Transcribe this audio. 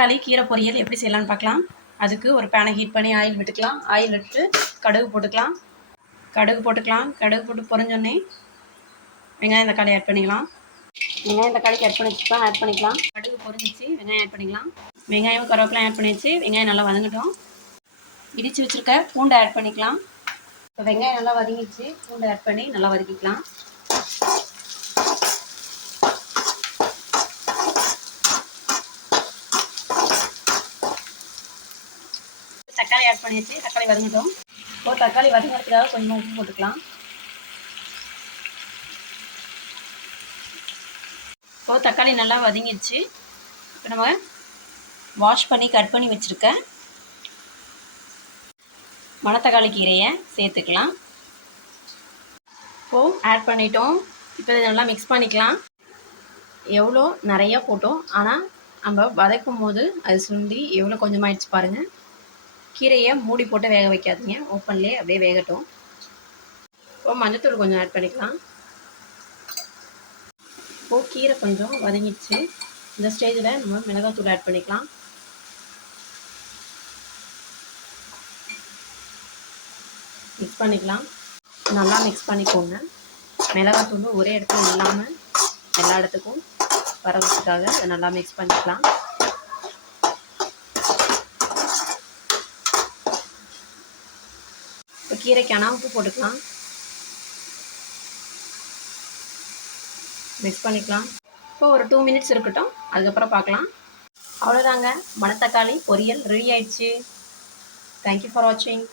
மணத்தக்காளி கீரை பொரியல் எப்படி செய்யலாம்னு பார்க்கலாம். அதுக்கு ஒரு பேனை ஹீட் பண்ணி ஆயில் விட்டுக்கலாம். ஆயில் விட்டு கடுகு போட்டுக்கலாம். கடுகு போட்டு பொரிஞ்சோடனே வெங்காயம் தக்காளி ஆட் பண்ணிக்கலாம். வெங்காயம் தக்காளிக்கு ஆட் பண்ணிக்கலாம். கடுகு பொரிஞ்சிச்சு, வெங்காயம் ஆட் பண்ணிக்கலாம். வெங்காயம் கருவேப்பிலை ஆட் பண்ணிச்சு. வெங்காயம் நல்லா வதங்கட்டும். இடித்து வச்சுருக்க பூண்டை ஆட் பண்ணிக்கலாம். இப்போ வெங்காயம் நல்லா வதங்கிடுச்சு, பூண்டை ஆட் பண்ணி நல்லா வதக்கிக்கலாம். தக்காளி ஆட் பண்ணிடுச்சு, தக்காளி வதங்கட்டும். இப்போ தக்காளி வதங்கிறதுக்காக கொஞ்சமாக உப்பு போட்டுக்கலாம். இப்போ தக்காளி நல்லா வதங்கிடுச்சு. இப்போ நம்ம வாஷ் பண்ணி கட் பண்ணி வச்சுருக்க மணத்தக்காளி கீரையை சேர்த்துக்கலாம். இப்போது ஆட் பண்ணிட்டோம். இப்போ இதை நல்லா மிக்ஸ் பண்ணிக்கலாம். எவ்வளோ நிறையா போட்டோம், ஆனால் நம்ம வதக்கும் போது அது சுண்டி எவ்வளோ கொஞ்சமாகிடுச்சு பாருங்கள். கீரையை மூடி போட்டு வேக வைக்காதீங்க, ஓப்பன்லேயே அப்படியே வேகட்டும். இப்போ மஞ்சத்தூள் கொஞ்சம் ஆட் பண்ணிக்கலாம். இப்போது கீரை கொஞ்சம் வதங்கிடுச்சு. இந்த ஸ்டேஜில் நம்ம மிளகாத்தூள் ஆட் பண்ணிக்கலாம். மிக்ஸ் பண்ணிக்கலாம். நல்லா மிக்ஸ் பண்ணிக்கோங்க. மிளகாத்தூள் ஒரே இடத்துல இல்லாமல் எல்லா இடத்துக்கும் வரதுக்காக அதை நல்லா மிக்ஸ் பண்ணிக்கலாம். இப்போ கீரைக்கான உப்பு போட்டுக்கலாம். மிக்ஸ் பண்ணிக்கலாம். இப்போ ஒரு 2 மினிட்ஸ் இருக்கட்டும், அதுக்கப்புறம் பார்க்கலாம். அவ்வளோதாங்க, மணத்தக்காளி பொரியல் ரெடி ஆயிடுச்சு. தேங்க்யூ ஃபார் வாட்சிங்.